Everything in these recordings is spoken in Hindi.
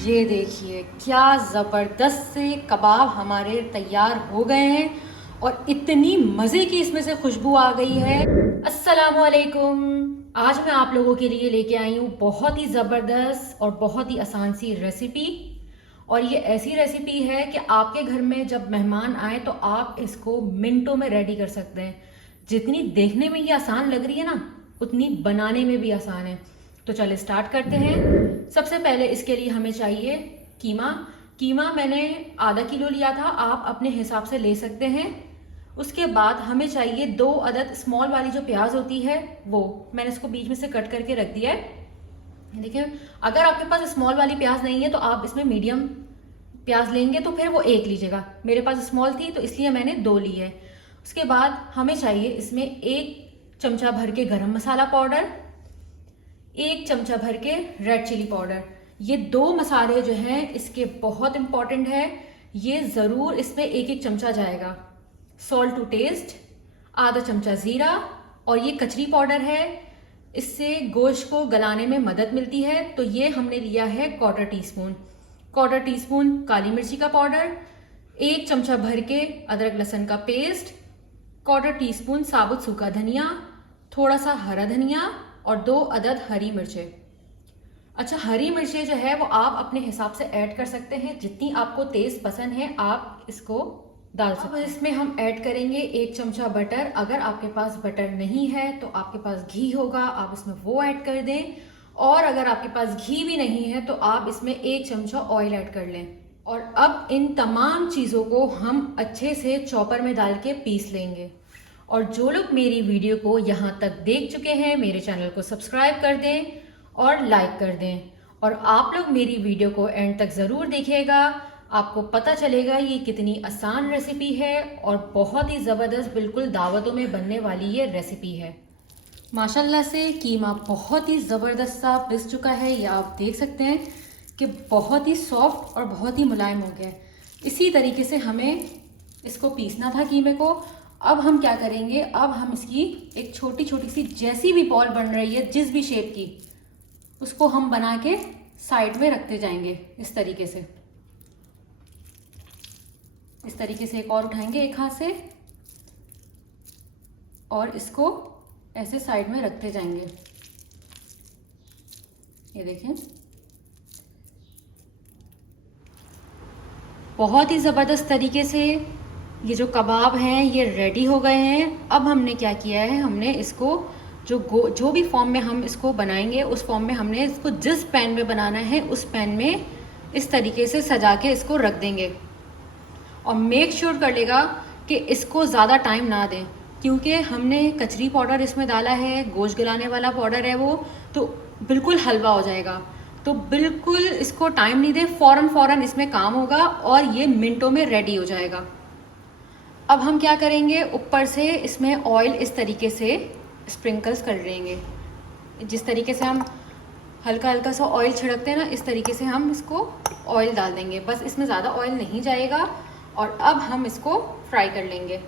ये देखिए क्या ज़बरदस्त से कबाब हमारे तैयार हो गए हैं और इतनी मज़े की इसमें से खुशबू आ गई है। अस्सलामुअलैकुम। आज मैं आप लोगों के लिए लेके आई हूँ बहुत ही ज़बरदस्त और बहुत ही आसान सी रेसिपी। और ये ऐसी रेसिपी है कि आपके घर में जब मेहमान आए तो आप इसको मिनटों में रेडी कर सकते हैं। जितनी देखने में ये आसान लग रही है ना, उतनी बनाने में भी आसान है। तो चलिए स्टार्ट करते हैं। सबसे पहले इसके लिए हमें चाहिए कीमा। कीमा मैंने आधा किलो लिया था, आप अपने हिसाब से ले सकते हैं। उसके बाद हमें चाहिए 2 अदद स्मॉल वाली जो प्याज होती है वो मैंने इसको बीच में से कट करके रख दिया है। देखिए, अगर आपके पास स्मॉल वाली प्याज नहीं है तो आप इसमें मीडियम प्याज लेंगे तो फिर वो 1 लीजिएगा। मेरे पास स्मॉल थी तो इसलिए मैंने 2 ली है। उसके बाद हमें चाहिए इसमें 1 चमचा भर के गरम मसाला पाउडर, 1 चमचा भर के रेड चिली पाउडर। ये 2 मसाले जो हैं इसके बहुत इंपॉर्टेंट है, ये ज़रूर इसमें 1-1 चमचा जाएगा। सॉल्ट टू टेस्ट, आधा चमचा ज़ीरा, और ये कचरी पाउडर है, इससे गोश्त को गलाने में मदद मिलती है। तो ये हमने लिया है क्वार्टर टी स्पून काली मिर्ची का पाउडर, 1 चमचा भर के अदरक लहसुन का पेस्ट, क्वार्टर टी स्पून साबुत सूखा धनिया, थोड़ा सा हरा धनिया और 2 अदद हरी मिर्चें। अच्छा, हरी मिर्चें जो है वो आप अपने हिसाब से ऐड कर सकते हैं, जितनी आपको तेज पसंद है आप इसको डाल सकते हैं। इसमें हम ऐड करेंगे 1 चमचा बटर। अगर आपके पास बटर नहीं है तो आपके पास घी होगा, आप इसमें वो ऐड कर दें। और अगर आपके पास घी भी नहीं है तो आप इसमें 1 चमचा ऑयल ऐड कर लें। और अब इन तमाम चीज़ों को हम अच्छे से चॉपर में डाल के पीस लेंगे। और जो लोग मेरी वीडियो को यहाँ तक देख चुके हैं, मेरे चैनल को सब्सक्राइब कर दें और लाइक कर दें। और आप लोग मेरी वीडियो को एंड तक ज़रूर देखिएगा, आपको पता चलेगा ये कितनी आसान रेसिपी है और बहुत ही ज़बरदस्त, बिल्कुल दावतों में बनने वाली ये रेसिपी है। माशाल्लाह से कीमा बहुत ही ज़बरदस्त सा पिस चुका है, ये आप देख सकते हैं कि बहुत ही सॉफ्ट और बहुत ही मुलायम हो गया है। इसी तरीके से हमें इसको पीसना था कीमे को। अब हम क्या करेंगे, अब हम इसकी एक छोटी छोटी सी जैसी भी बॉल बन रही है, जिस भी शेप की, उसको हम बना के साइड में रखते जाएंगे। इस तरीके से एक और उठाएंगे एक हाथ से और इसको ऐसे साइड में रखते जाएंगे। ये देखें, बहुत ही ज़बरदस्त तरीके से ये जो कबाब हैं ये रेडी हो गए हैं। अब हमने क्या किया है, हमने इसको जो भी फॉर्म में हम इसको बनाएंगे, उस फॉर्म में हमने इसको जिस पैन में बनाना है उस पैन में इस तरीके से सजा के इसको रख देंगे। और मेक श्योर कर लेगा कि इसको ज़्यादा टाइम ना दें, क्योंकि हमने कचरी पाउडर इसमें डाला है, गोश्त गलाने वाला पाउडर है वो, तो बिल्कुल हलवा हो जाएगा। तो बिल्कुल इसको टाइम नहीं दें, फ़ौरन इसमें काम होगा और ये मिनटों में रेडी हो जाएगा। अब हम क्या करेंगे, ऊपर से इसमें ऑयल इस तरीके से स्प्रिंकल्स कर देंगे। जिस तरीके से हम हल्का हल्का सा ऑयल छिड़कते हैं ना, इस तरीके से हम इसको ऑयल डाल देंगे। बस इसमें ज़्यादा ऑयल नहीं जाएगा। और अब हम इसको फ्राई कर लेंगे।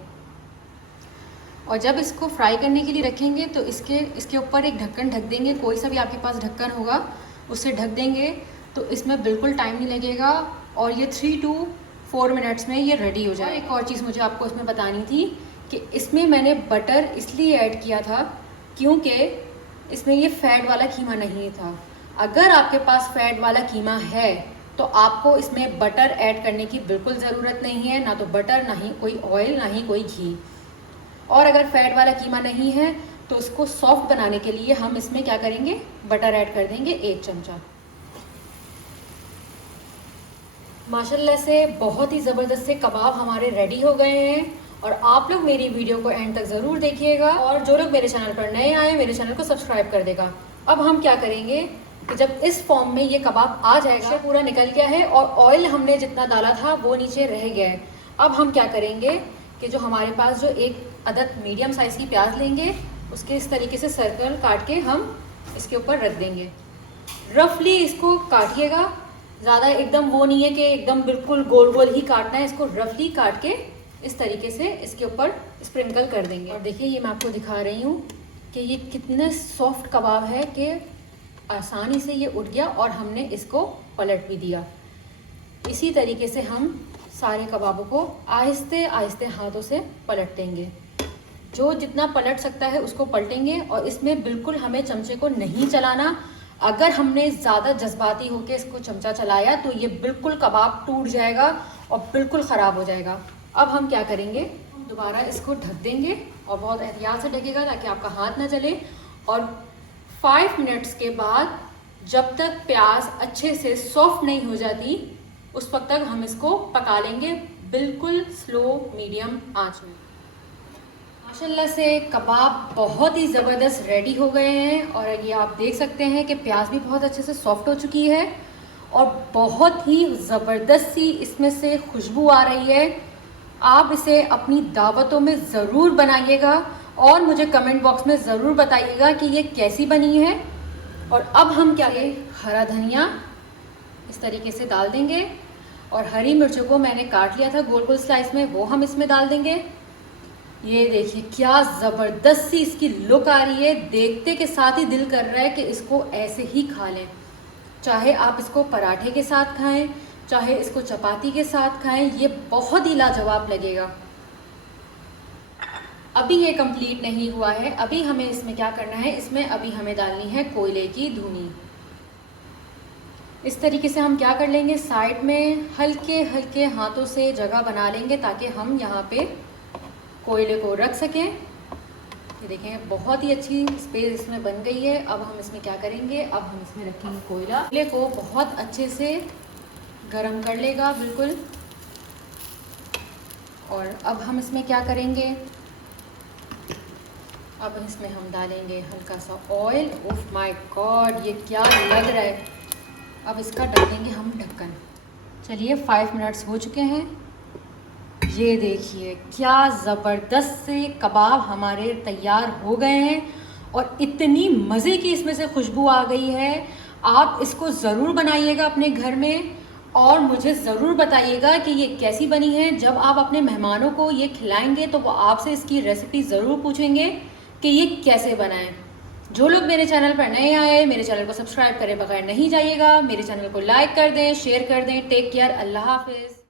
और जब इसको फ्राई करने के लिए रखेंगे तो इसके ऊपर एक ढक्कन ढक देंगे, कोई सा भी आपके पास ढक्कन होगा उससे ढक देंगे, तो इसमें बिल्कुल टाइम नहीं लगेगा और ये 3 to 4 मिनट्स में ये रेडी हो जाए। एक और चीज़ मुझे आपको इसमें बतानी थी कि इसमें मैंने बटर इसलिए ऐड किया था क्योंकि इसमें ये फ़ैट वाला कीमा नहीं था। अगर आपके पास फ़ैट वाला कीमा है तो आपको इसमें बटर ऐड करने की बिल्कुल ज़रूरत नहीं है, ना तो बटर, ना ही कोई ऑयल, ना ही कोई घी। और अगर फ़ैट वाला कीमा नहीं है तो उसको सॉफ्ट बनाने के लिए हम इसमें क्या करेंगे, बटर ऐड कर देंगे 1 चमचा। माशाल्लाह से बहुत ही ज़बरदस्त से कबाब हमारे रेडी हो गए हैं। और आप लोग मेरी वीडियो को एंड तक ज़रूर देखिएगा और जो लोग मेरे चैनल पर नए आए मेरे चैनल को सब्सक्राइब कर देगा। अब हम क्या करेंगे कि जब इस फॉर्म में ये कबाब आ जाएगा, पूरा निकल गया है और ऑयल हमने जितना डाला था वो नीचे रह गया है। अब हम क्या करेंगे कि जो हमारे पास जो 1 अदद मीडियम साइज़ की प्याज लेंगे, उसके इस तरीके से सर्कल काट के हम इसके ऊपर रख देंगे। रफली इसको काटिएगा, ज़्यादा एकदम वो नहीं है कि एकदम बिल्कुल गोल गोल ही काटना है, इसको रफली काट के इस तरीके से इसके ऊपर स्प्रिंकल कर देंगे। और देखिए, ये मैं आपको दिखा रही हूँ कि ये कितने सॉफ्ट कबाब है कि आसानी से ये उठ गया और हमने इसको पलट भी दिया। इसी तरीके से हम सारे कबाबों को आहिस्ते आहिस्ते हाथों से पलट देंगे। जो जितना पलट सकता है उसको पलटेंगे और इसमें बिल्कुल हमें चमचे को नहीं चलाना। अगर हमने ज़्यादा जज्बाती होकर इसको चमचा चलाया तो ये बिल्कुल कबाब टूट जाएगा और बिल्कुल ख़राब हो जाएगा। अब हम क्या करेंगे, दोबारा इसको ढक देंगे और बहुत एहतियात से ढकेगा ताकि आपका हाथ ना जले। और 5 मिनट्स के बाद जब तक प्याज अच्छे से सॉफ्ट नहीं हो जाती उस वक्त तक हम इसको पका लेंगे, बिल्कुल स्लो मीडियम आंच में। माशाल्लाह से कबाब बहुत ही ज़बरदस्त रेडी हो गए हैं और ये आप देख सकते हैं कि प्याज भी बहुत अच्छे से सॉफ्ट हो चुकी है और बहुत ही ज़बरदस्त सी इसमें से खुशबू आ रही है। आप इसे अपनी दावतों में ज़रूर बनाइएगा और मुझे कमेंट बॉक्स में ज़रूर बताइएगा कि ये कैसी बनी है। और अब हम क्या है, हरा धनिया इस तरीके से डाल देंगे और हरी मिर्चों को मैंने काट लिया था गोल गोल स्लाइस में, वो हम इसमें डाल देंगे। ये देखिए क्या ज़बरदस्त सी इसकी लुक आ रही है, देखते के साथ ही दिल कर रहा है कि इसको ऐसे ही खा लें। चाहे आप इसको पराठे के साथ खाएं, चाहे इसको चपाती के साथ खाएं, ये बहुत ही लाजवाब लगेगा। अभी ये कंप्लीट नहीं हुआ है, अभी हमें इसमें क्या करना है, इसमें अभी हमें डालनी है कोयले की धुनी। इस तरीके से हम क्या कर लेंगे, साइड में हल्के हल्के हाथों से जगह बना लेंगे ताकि हम यहाँ पे कोयले को रख सकें। ये देखें बहुत ही अच्छी स्पेस इसमें बन गई है। अब हम इसमें क्या करेंगे, अब हम इसमें रखेंगे कोयला। कोयले को बहुत अच्छे से गरम कर लेगा बिल्कुल। और अब हम इसमें क्या करेंगे, अब इसमें हम डालेंगे हल्का सा ऑयल। ओह माय गॉड, ये क्या लग रहा है। अब इसका डालेंगे हम ढक्कन। चलिए 5 मिनट्स हो चुके हैं। ये देखिए क्या ज़बरदस्त से कबाब हमारे तैयार हो गए हैं और इतनी मज़े की इसमें से खुशबू आ गई है। आप इसको ज़रूर बनाइएगा अपने घर में और मुझे ज़रूर बताइएगा कि ये कैसी बनी है। जब आप अपने मेहमानों को ये खिलाएंगे तो वो आपसे इसकी रेसिपी ज़रूर पूछेंगे कि ये कैसे बनाएं। जो लोग मेरे चैनल पर नए आए, मेरे चैनल को सब्सक्राइब करे बगैर नहीं जाइएगा। मेरे चैनल को लाइक कर दें, शेयर कर दें। टेक केयर, अल्लाह हाफिज़।